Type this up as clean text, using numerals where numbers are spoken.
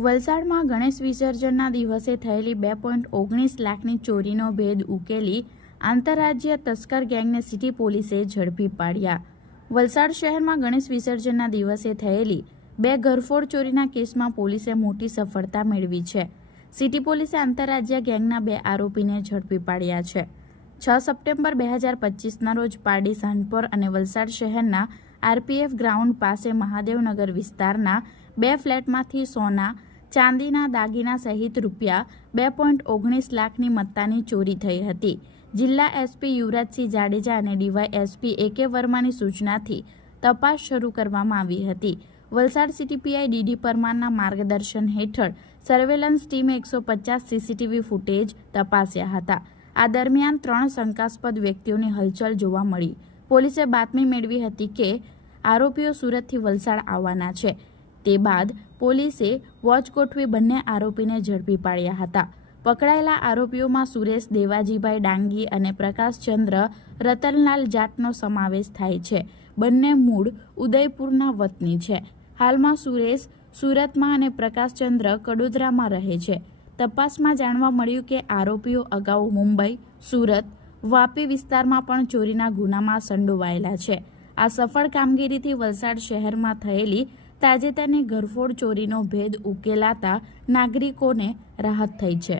વલસાડમાં ગણેશ વિસર્જનના દિવસે થયેલી 2.19 લાખની ચોરીનો ભેદ ઉકેલી આંતરરાજ્ય તસ્કર ગેંગને સિટી પોલીસે ઝડપી પાડ્યા। વલસાડ શહેરમાં ગણેશ વિસર્જનના દિવસે થયેલી 2 ઘરફોડ ચોરીના કેસમાં પોલીસે મોટી સફળતા મેળવી છે। સિટી પોલીસે આંતરરાજ્ય ગેંગના 2 આરોપીને ઝડપી પાડ્યા છે। 6 સપ્ટેમ્બર 2025ના રોજ પારડી સાંઢપોર અને વલસાડ શહેરના આરપીએફ ગ્રાઉન્ડ પાસે મહાદેવનગર વિસ્તારના 2 ફ્લેટમાંથી સોના ચાંદીના દાગીના સહિત રૂપિયા 2.19 લાખની મત્તાની ચોરી થઈ હતી। જિલ્લા એસપી યુવરાજસિંહ જાડેજા અને ડીવાયએસપી AK વર્માની સૂચનાથી તપાસ શરૂ કરવામાં આવી હતી। વલસાડ સિટી પીઆઈ ડીડી પરમારના માર્ગદર્શન હેઠળ સર્વેલન્સ ટીમે 150 સીસીટીવી ફૂટેજ તપાસ્યા હતા। આ દરમિયાન 3 શંકાસ્પદ વ્યક્તિઓની હલચલ જોવા મળી। પોલીસે બાતમી મેળવી હતી કે આરોપીઓ સુરતથી વલસાડ આવવાના છે। તે બાદ પોલીસે વોચ ગોઠવી બંને આરોપીને ઝડપી પાડ્યા હતા। પકડાયેલા આરોપીઓમાં સુરેશ દેવાજીભાઈ ડાંગી અને પ્રકાશચંદ્ર રતનલાલ જાટનો સમાવેશ થાય છે। બંને મૂળ ઉદયપુરના વતની છે। હાલમાં સુરેશ સુરતમાં અને પ્રકાશચંદ્ર કડોદરામાં રહે છે। તપાસમાં જાણવા મળ્યું કે આરોપીઓ અગાઉ મુંબઈ, સુરત, વાપી વિસ્તારમાં પણ ચોરીના ગુનામાં સંડોવાયેલા છે। આ સફળ કામગીરીથી વલસાડ શહેરમાં થયેલી તાજેતરની ઘરફોડ ચોરીનો ભેદ ઉકેલાતા નાગરિકોને રાહત થઈ છે।